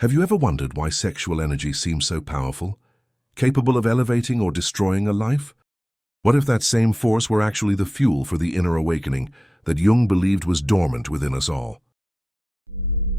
Have you ever wondered why sexual energy seems so powerful, capable of elevating or destroying a life? What if that same force were actually the fuel for the inner awakening that Jung believed was dormant within us all?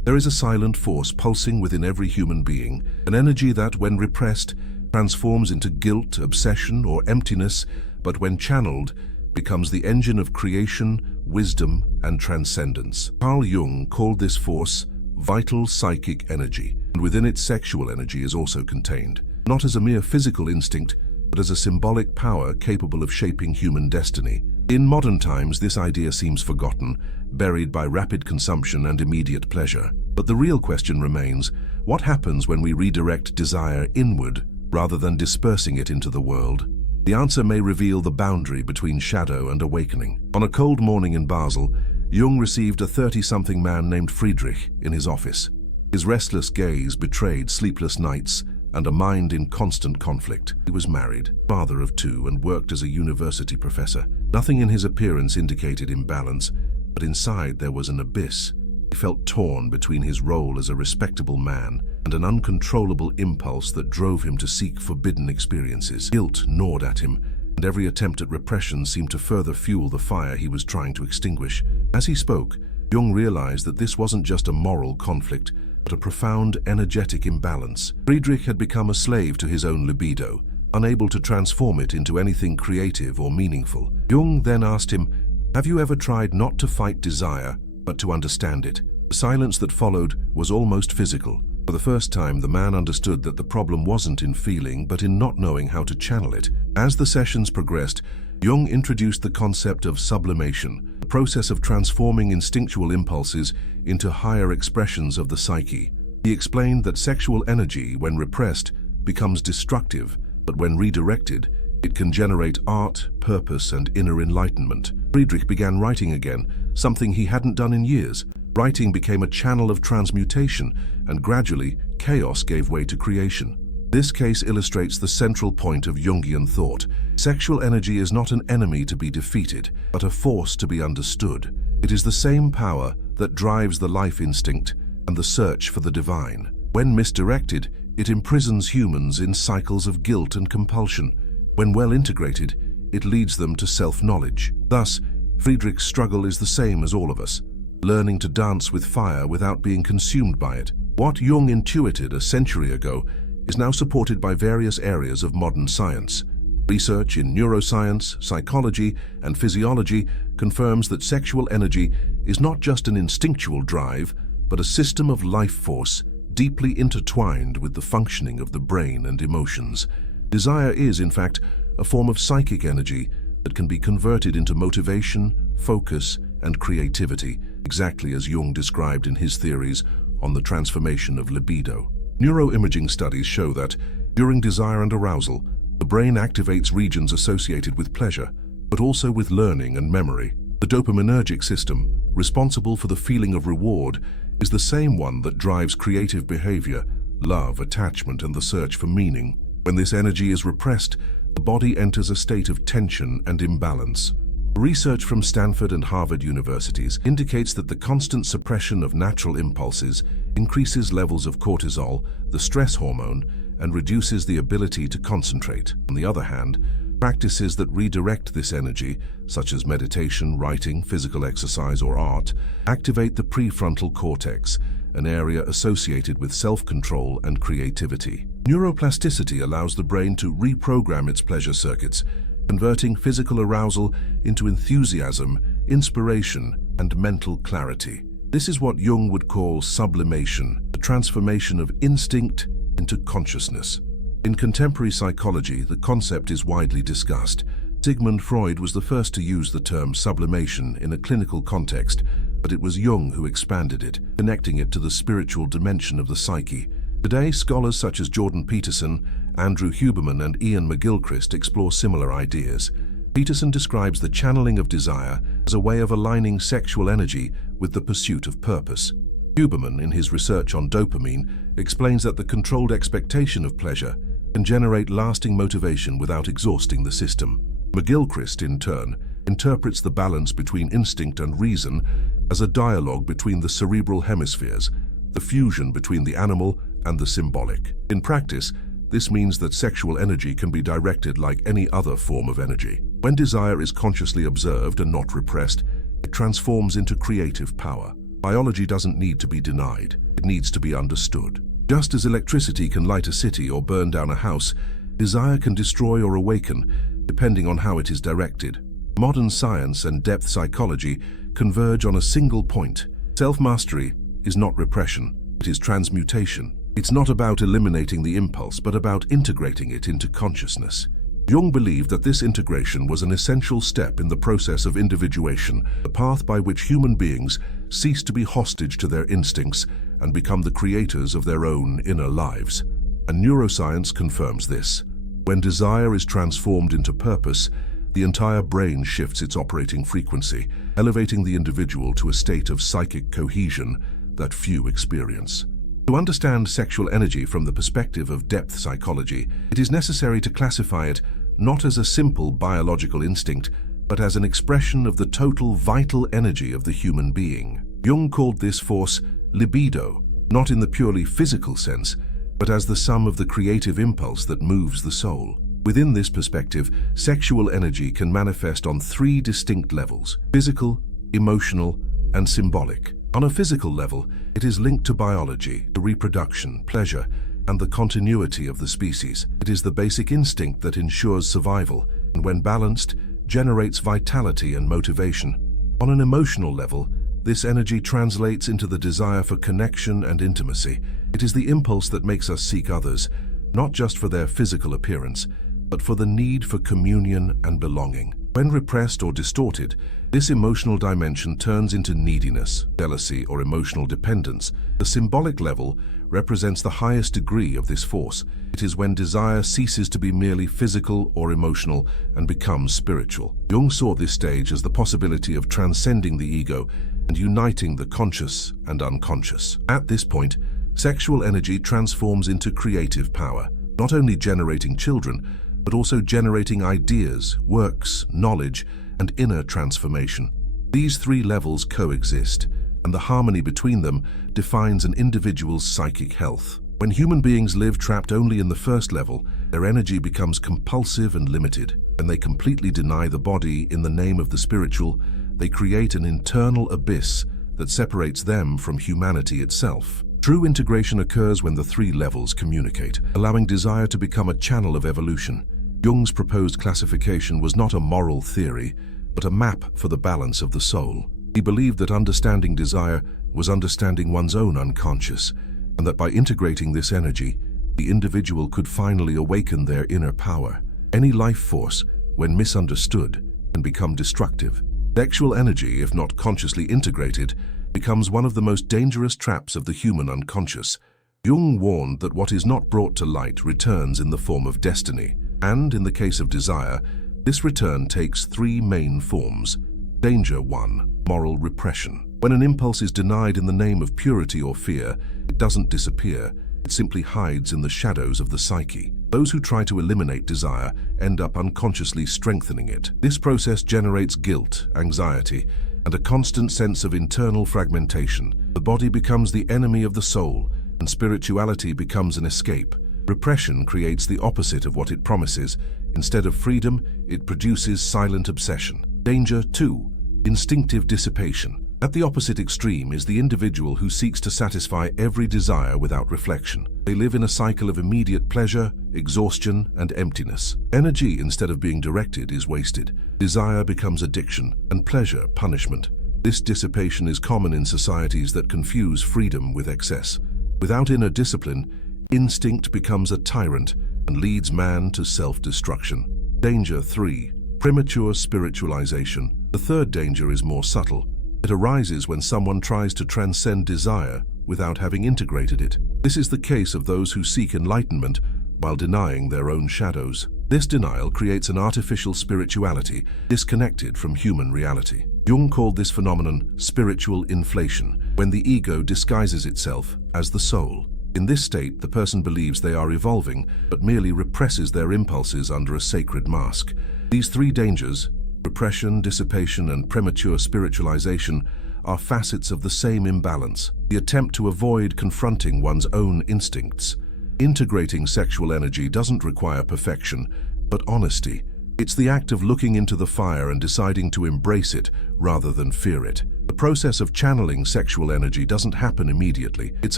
There is a silent force pulsing within every human being, an energy that, when repressed, transforms into guilt, obsession, or emptiness, but when channeled, becomes the engine of creation, wisdom, and transcendence. Carl Jung called this force vital psychic energy, and within it sexual energy is also contained, not as a mere physical instinct, but as a symbolic power capable of shaping human destiny. In modern times, this idea seems forgotten, buried by rapid consumption and immediate pleasure. But the real question remains, what happens when we redirect desire inward rather than dispersing it into the world? The answer may reveal the boundary between shadow and awakening. On a cold morning in Basel, Jung received a 30-something man named Friedrich in his office. His restless gaze betrayed sleepless nights and a mind in constant conflict. He was married, father of 2, and worked as a university professor. Nothing in his appearance indicated imbalance, but inside there was an abyss. He felt torn between his role as a respectable man and an uncontrollable impulse that drove him to seek forbidden experiences. Guilt gnawed at him, and every attempt at repression seemed to further fuel the fire he was trying to extinguish. As he spoke, Jung realized that this wasn't just a moral conflict, but a profound energetic imbalance. Friedrich had become a slave to his own libido, unable to transform it into anything creative or meaningful. Jung then asked him, "Have you ever tried not to fight desire, but to understand it?" The silence that followed was almost physical. For the first time, the man understood that the problem wasn't in feeling, but in not knowing how to channel it. As the sessions progressed, Jung introduced the concept of sublimation, the process of transforming instinctual impulses into higher expressions of the psyche. He explained that sexual energy, when repressed, becomes destructive, but when redirected, it can generate art, purpose, and inner enlightenment. Friedrich began writing again, something he hadn't done in years. Writing became a channel of transmutation, and gradually, chaos gave way to creation. This case illustrates the central point of Jungian thought. Sexual energy is not an enemy to be defeated, but a force to be understood. It is the same power that drives the life instinct and the search for the divine. When misdirected, it imprisons humans in cycles of guilt and compulsion. When well integrated, it leads them to self-knowledge. Thus, Friedrich's struggle is the same as all of us, learning to dance with fire without being consumed by it. What Jung intuited a century ago is now supported by various areas of modern science. Research in neuroscience, psychology, and physiology confirms that sexual energy is not just an instinctual drive, but a system of life force deeply intertwined with the functioning of the brain and emotions. Desire is, in fact, a form of psychic energy that can be converted into motivation, focus, and creativity, exactly as Jung described in his theories on the transformation of libido. Neuroimaging studies show that, during desire and arousal, the brain activates regions associated with pleasure, but also with learning and memory. The dopaminergic system, responsible for the feeling of reward, is the same one that drives creative behavior, love, attachment, and the search for meaning. When this energy is repressed, the body enters a state of tension and imbalance. Research from Stanford and Harvard universities indicates that the constant suppression of natural impulses increases levels of cortisol, the stress hormone, and reduces the ability to concentrate. On the other hand, practices that redirect this energy, such as meditation, writing, physical exercise, or art, activate the prefrontal cortex, an area associated with self-control and creativity. Neuroplasticity allows the brain to reprogram its pleasure circuits, converting physical arousal into enthusiasm, inspiration, and mental clarity. This is what Jung would call sublimation, the transformation of instinct into consciousness. In contemporary psychology, the concept is widely discussed. Sigmund Freud was the first to use the term sublimation in a clinical context, but it was Jung who expanded it, connecting it to the spiritual dimension of the psyche. Today, scholars such as Jordan Peterson, Andrew Huberman, and Ian McGilchrist explore similar ideas. Peterson describes the channeling of desire as a way of aligning sexual energy with the pursuit of purpose. Huberman, in his research on dopamine, explains that the controlled expectation of pleasure can generate lasting motivation without exhausting the system. McGilchrist, in turn, interprets the balance between instinct and reason as a dialogue between the cerebral hemispheres, the fusion between the animal and the symbolic. In practice, this means that sexual energy can be directed like any other form of energy. When desire is consciously observed and not repressed, it transforms into creative power. Biology doesn't need to be denied, it needs to be understood. Just as electricity can light a city or burn down a house, desire can destroy or awaken, depending on how it is directed. Modern science and depth psychology converge on a single point. Self-mastery is not repression, it is transmutation. It's not about eliminating the impulse, but about integrating it into consciousness. Jung believed that this integration was an essential step in the process of individuation, the path by which human beings cease to be hostage to their instincts and become the creators of their own inner lives. And neuroscience confirms this. When desire is transformed into purpose, the entire brain shifts its operating frequency, elevating the individual to a state of psychic cohesion that few experience. To understand sexual energy from the perspective of depth psychology, it is necessary to classify it not as a simple biological instinct, but as an expression of the total vital energy of the human being. Jung called this force libido, not in the purely physical sense, but as the sum of the creative impulse that moves the soul. Within this perspective, sexual energy can manifest on three distinct levels: physical, emotional, and symbolic. On a physical level, it is linked to biology, to reproduction, pleasure, and the continuity of the species. It is the basic instinct that ensures survival, and when balanced, generates vitality and motivation. On an emotional level, this energy translates into the desire for connection and intimacy. It is the impulse that makes us seek others, not just for their physical appearance, but for the need for communion and belonging. When repressed or distorted, this emotional dimension turns into neediness, jealousy, or emotional dependence. The symbolic level represents the highest degree of this force. It is when desire ceases to be merely physical or emotional and becomes spiritual. Jung saw this stage as the possibility of transcending the ego and uniting the conscious and unconscious. At this point, sexual energy transforms into creative power, not only generating children, but also generating ideas, works, knowledge, and inner transformation. These three levels coexist, and the harmony between them defines an individual's psychic health. When human beings live trapped only in the first level, their energy becomes compulsive and limited. When they completely deny the body in the name of the spiritual, they create an internal abyss that separates them from humanity itself. True integration occurs when the three levels communicate, allowing desire to become a channel of evolution. Jung's proposed classification was not a moral theory, but a map for the balance of the soul. He believed that understanding desire was understanding one's own unconscious, and that by integrating this energy, the individual could finally awaken their inner power. Any life force, when misunderstood, can become destructive. Sexual energy, if not consciously integrated, becomes one of the most dangerous traps of the human unconscious. Jung warned that what is not brought to light returns in the form of destiny. And in the case of desire, this return takes three main forms. Danger 1. Moral repression. When an impulse is denied in the name of purity or fear, it doesn't disappear, it simply hides in the shadows of the psyche. Those who try to eliminate desire end up unconsciously strengthening it. This process generates guilt, anxiety, and a constant sense of internal fragmentation. The body becomes the enemy of the soul, and spirituality becomes an escape. Repression creates the opposite of what it promises. Instead of freedom, it produces silent obsession. Danger 2. Instinctive dissipation. At the opposite extreme is the individual who seeks to satisfy every desire without reflection. They live in a cycle of immediate pleasure, exhaustion, and emptiness. Energy, instead of being directed, is wasted. Desire becomes addiction, and pleasure punishment. This dissipation is common in societies that confuse freedom with excess. Without inner discipline, instinct becomes a tyrant and leads man to self-destruction. Danger 3. Premature spiritualization. The third danger is more subtle. It arises when someone tries to transcend desire without having integrated it. This is the case of those who seek enlightenment while denying their own shadows. This denial creates an artificial spirituality disconnected from human reality. Jung called this phenomenon spiritual inflation, when the ego disguises itself as the soul. In this state, the person believes they are evolving, but merely represses their impulses under a sacred mask. These three dangers, repression, dissipation, and premature spiritualization, are facets of the same imbalance, the attempt to avoid confronting one's own instincts. Integrating sexual energy doesn't require perfection, but honesty. It's the act of looking into the fire and deciding to embrace it rather than fear it. The process of channeling sexual energy doesn't happen immediately. It's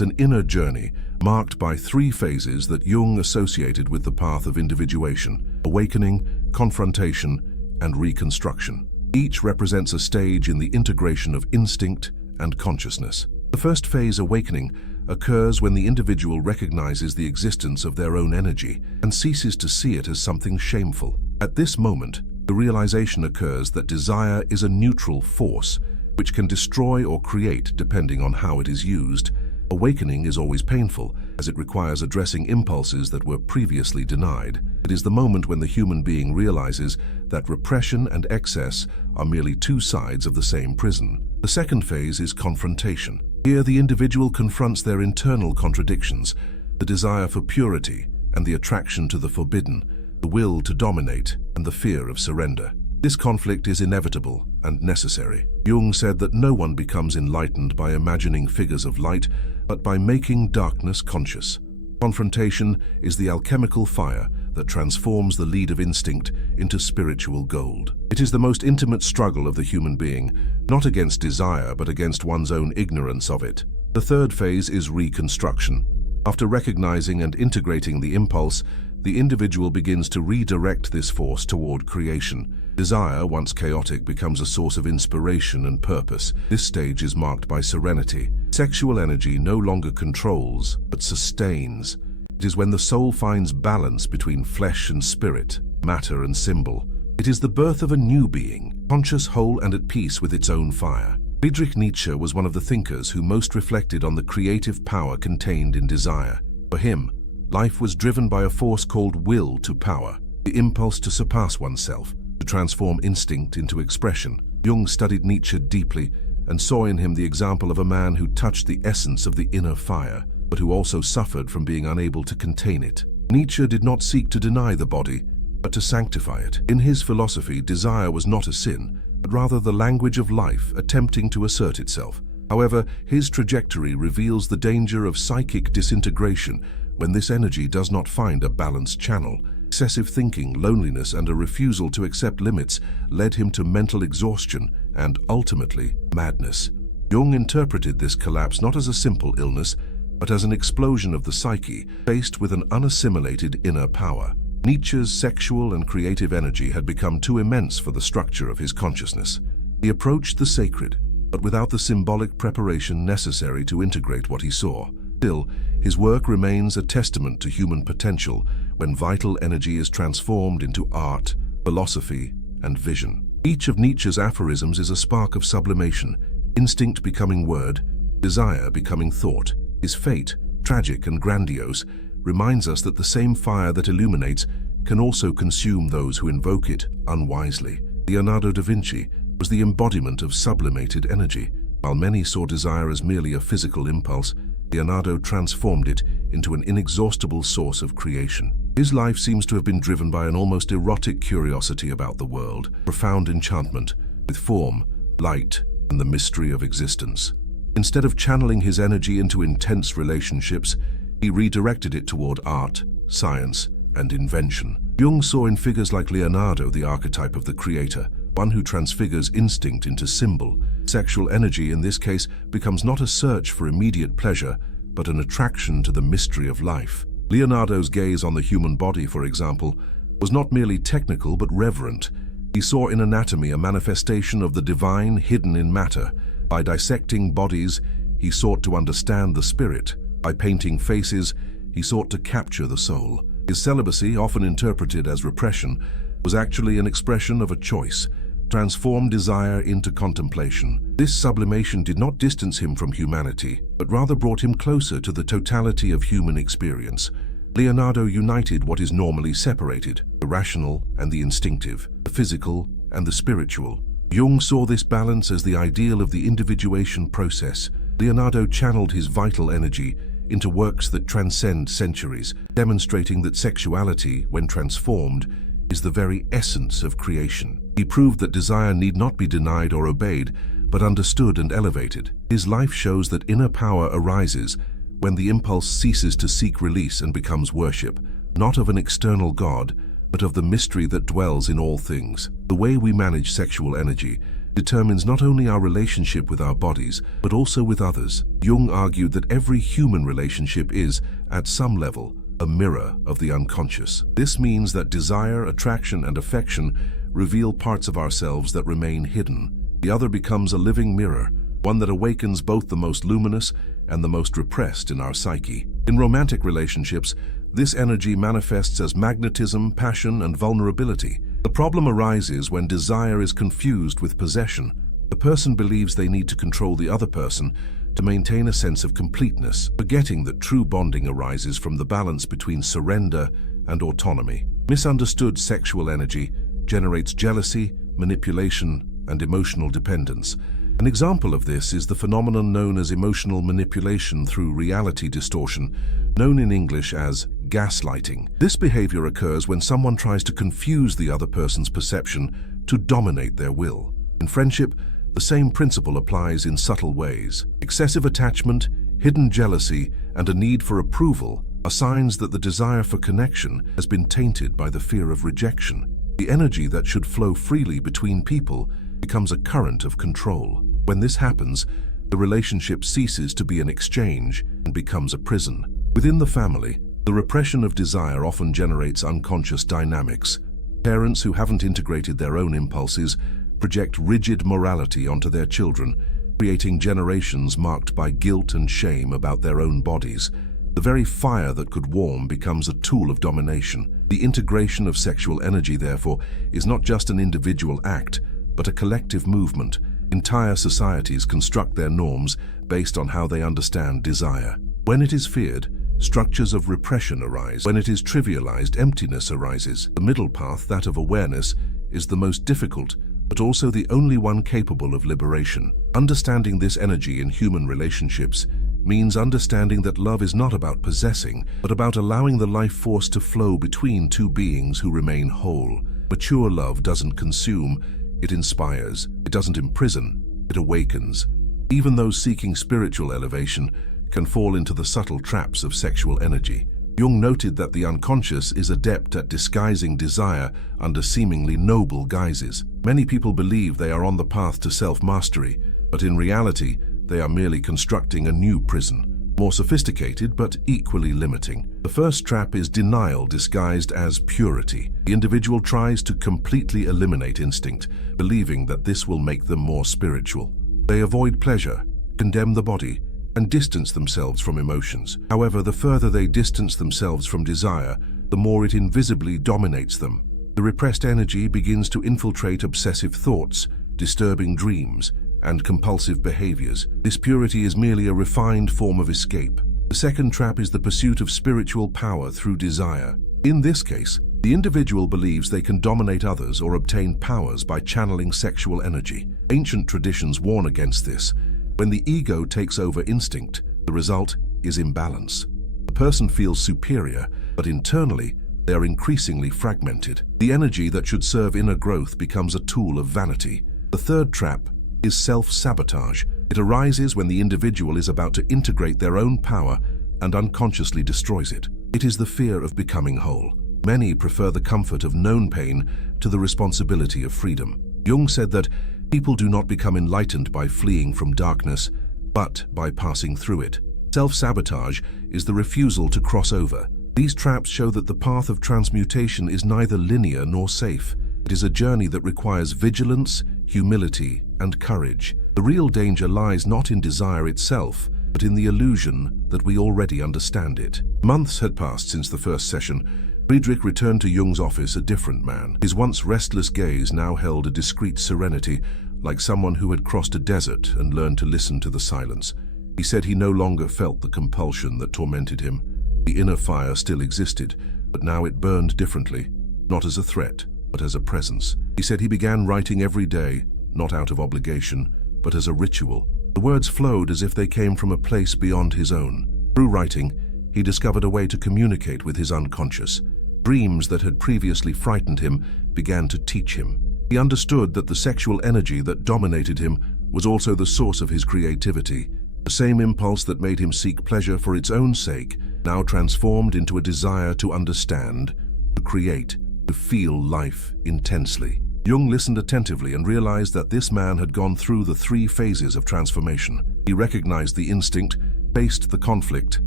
an inner journey marked by 3 phases that Jung associated with the path of individuation: awakening, confrontation, and reconstruction. Each represents a stage in the integration of instinct and consciousness. The first phase, awakening, occurs when the individual recognizes the existence of their own energy and ceases to see it as something shameful. At this moment, the realization occurs that desire is a neutral force which can destroy or create depending on how it is used. Awakening is always painful, as it requires addressing impulses that were previously denied. It is the moment when the human being realizes that repression and excess are merely 2 sides of the same prison. The second phase is confrontation. Here, the individual confronts their internal contradictions, the desire for purity and the attraction to the forbidden, the will to dominate and the fear of surrender. This conflict is inevitable and necessary. Jung said that no one becomes enlightened by imagining figures of light, but by making darkness conscious. Confrontation is the alchemical fire that transforms the lead of instinct into spiritual gold. It is the most intimate struggle of the human being, not against desire, but against one's own ignorance of it. The third phase is reconstruction. After recognizing and integrating the impulse, the individual begins to redirect this force toward creation. Desire, once chaotic, becomes a source of inspiration and purpose. This stage is marked by serenity. Sexual energy no longer controls, but sustains. It is when the soul finds balance between flesh and spirit, matter and symbol. It is the birth of a new being, conscious, whole, and at peace with its own fire. Friedrich Nietzsche was one of the thinkers who most reflected on the creative power contained in desire. For him, life was driven by a force called will to power, the impulse to surpass oneself, to transform instinct into expression. Jung studied Nietzsche deeply and saw in him the example of a man who touched the essence of the inner fire, but who also suffered from being unable to contain it. Nietzsche did not seek to deny the body, but to sanctify it. In his philosophy, desire was not a sin, but rather the language of life attempting to assert itself. However, his trajectory reveals the danger of psychic disintegration when this energy does not find a balanced channel. Excessive thinking, loneliness, and a refusal to accept limits led him to mental exhaustion and, ultimately, madness. Jung interpreted this collapse not as a simple illness, but as an explosion of the psyche, faced with an unassimilated inner power. Nietzsche's sexual and creative energy had become too immense for the structure of his consciousness. He approached the sacred, but without the symbolic preparation necessary to integrate what he saw. Still, his work remains a testament to human potential when vital energy is transformed into art, philosophy, and vision. Each of Nietzsche's aphorisms is a spark of sublimation, instinct becoming word, desire becoming thought. His fate, tragic and grandiose, reminds us that the same fire that illuminates can also consume those who invoke it unwisely. Leonardo da Vinci was the embodiment of sublimated energy. While many saw desire as merely a physical impulse, Leonardo transformed it into an inexhaustible source of creation. His life seems to have been driven by an almost erotic curiosity about the world, profound enchantment with form, light, and the mystery of existence. Instead of channeling his energy into intense relationships, he redirected it toward art, science, and invention. Jung saw in figures like Leonardo the archetype of the creator, one who transfigures instinct into symbol. Sexual energy, in this case, becomes not a search for immediate pleasure, but an attraction to the mystery of life. Leonardo's gaze on the human body, for example, was not merely technical but reverent. He saw in anatomy a manifestation of the divine hidden in matter. By dissecting bodies, he sought to understand the spirit. By painting faces, he sought to capture the soul. His celibacy, often interpreted as repression, was actually an expression of a choice, transformed desire into contemplation. This sublimation did not distance him from humanity, but rather brought him closer to the totality of human experience. Leonardo united what is normally separated, the rational and the instinctive, the physical and the spiritual. Jung saw this balance as the ideal of the individuation process. Leonardo channeled his vital energy into works that transcend centuries, demonstrating that sexuality, when transformed, is the very essence of creation. He proved that desire need not be denied or obeyed, but understood and elevated. His life shows that inner power arises when the impulse ceases to seek release and becomes worship, not of an external God, but of the mystery that dwells in all things. The way we manage sexual energy determines not only our relationship with our bodies, but also with others. Jung argued that every human relationship is, at some level, a mirror of the unconscious. This means that desire, attraction, and affection reveal parts of ourselves that remain hidden. The other becomes a living mirror, one that awakens both the most luminous and the most repressed in our psyche. In romantic relationships, this energy manifests as magnetism, passion, and vulnerability. The problem arises when desire is confused with possession. The person believes they need to control the other person to maintain a sense of completeness, forgetting that true bonding arises from the balance between surrender and autonomy. Misunderstood sexual energy generates jealousy, manipulation, and emotional dependence. An example of this is the phenomenon known as emotional manipulation through reality distortion, known in English as gaslighting. This behavior occurs when someone tries to confuse the other person's perception to dominate their will. In friendship, the same principle applies in subtle ways. Excessive attachment, hidden jealousy, and a need for approval are signs that the desire for connection has been tainted by the fear of rejection. The energy that should flow freely between people becomes a current of control. When this happens, the relationship ceases to be an exchange and becomes a prison. Within the family, the repression of desire often generates unconscious dynamics. Parents who haven't integrated their own impulses project rigid morality onto their children, creating generations marked by guilt and shame about their own bodies. The very fire that could warm becomes a tool of domination. The integration of sexual energy, therefore, is not just an individual act, but a collective movement. Entire societies construct their norms based on how they understand desire. When it is feared, structures of repression arise. When it is trivialized, emptiness arises. The middle path, that of awareness, is the most difficult, but also the only one capable of liberation. Understanding this energy in human relationships means understanding that love is not about possessing, but about allowing the life force to flow between two beings who remain whole. Mature love doesn't consume, it inspires. It doesn't imprison, it awakens. Even those seeking spiritual elevation can fall into the subtle traps of sexual energy. Jung noted that the unconscious is adept at disguising desire under seemingly noble guises. Many people believe they are on the path to self-mastery, but in reality, they are merely constructing a new prison, more sophisticated but equally limiting. The first trap is denial disguised as purity. The individual tries to completely eliminate instinct, believing that this will make them more spiritual. They avoid pleasure, condemn the body, and distance themselves from emotions. However, the further they distance themselves from desire, the more it invisibly dominates them. The repressed energy begins to infiltrate obsessive thoughts, disturbing dreams, and compulsive behaviors. This purity is merely a refined form of escape. The second trap is the pursuit of spiritual power through desire. In this case, the individual believes they can dominate others or obtain powers by channeling sexual energy. Ancient traditions warn against this. When the ego takes over instinct, the result is imbalance. The person feels superior, but internally, they are increasingly fragmented. The energy that should serve inner growth becomes a tool of vanity. The third trap is self-sabotage. It arises when the individual is about to integrate their own power and unconsciously destroys it. It is the fear of becoming whole. Many prefer the comfort of known pain to the responsibility of freedom. Jung said that people do not become enlightened by fleeing from darkness, but by passing through it. Self-sabotage is the refusal to cross over. These traps show that the path of transmutation is neither linear nor safe. It is a journey that requires vigilance, humility, and courage. The real danger lies not in desire itself, but in the illusion that we already understand it. Months had passed since the first session. Friedrich returned to Jung's office a different man. His once restless gaze now held a discreet serenity, like someone who had crossed a desert and learned to listen to the silence. He said he no longer felt the compulsion that tormented him. The inner fire still existed, but now it burned differently, not as a threat, but as a presence. He said he began writing every day, not out of obligation, but as a ritual. The words flowed as if they came from a place beyond his own. Through writing, he discovered a way to communicate with his unconscious. Dreams that had previously frightened him began to teach him. He understood that the sexual energy that dominated him was also the source of his creativity. The same impulse that made him seek pleasure for its own sake now transformed into a desire to understand, to create, to feel life intensely. Jung listened attentively and realized that this man had gone through the 3 phases of transformation. He recognized the instinct, faced the conflict,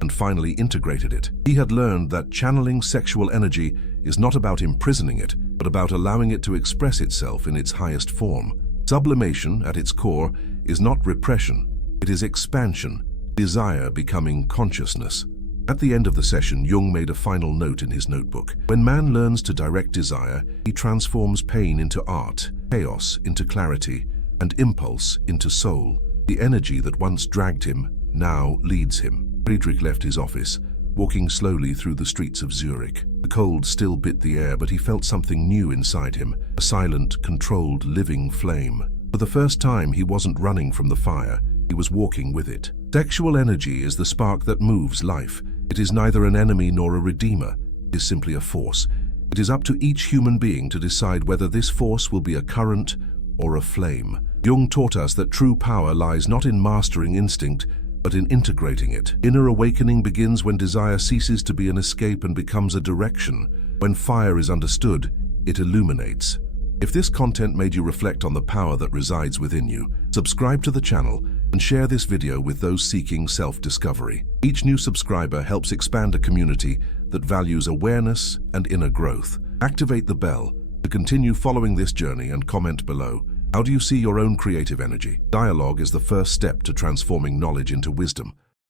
and finally integrated it. He had learned that channeling sexual energy is not about imprisoning it, but about allowing it to express itself in its highest form. Sublimation, at its core, is not repression. It is expansion, desire becoming consciousness. At the end of the session, Jung made a final note in his notebook. When man learns to direct desire, he transforms pain into art, chaos into clarity, and impulse into soul. The energy that once dragged him now leads him. Friedrich left his office, walking slowly through the streets of Zurich. The cold still bit the air, but he felt something new inside him, a silent, controlled, living flame. For the first time, he wasn't running from the fire, he was walking with it. Sexual energy is the spark that moves life. It is neither an enemy nor a redeemer. It is simply a force. It is up to each human being to decide whether this force will be a current or a flame. Jung taught us that true power lies not in mastering instinct, but in integrating it. Inner awakening begins when desire ceases to be an escape and becomes a direction. When fire is understood, it illuminates. If this content made you reflect on the power that resides within you, subscribe to the channel and share this video with those seeking self-discovery. Each new subscriber helps expand a community that values awareness and inner growth. Activate the bell to continue following this journey and comment below. How do you see your own creative energy? Dialogue is the first step to transforming knowledge into wisdom.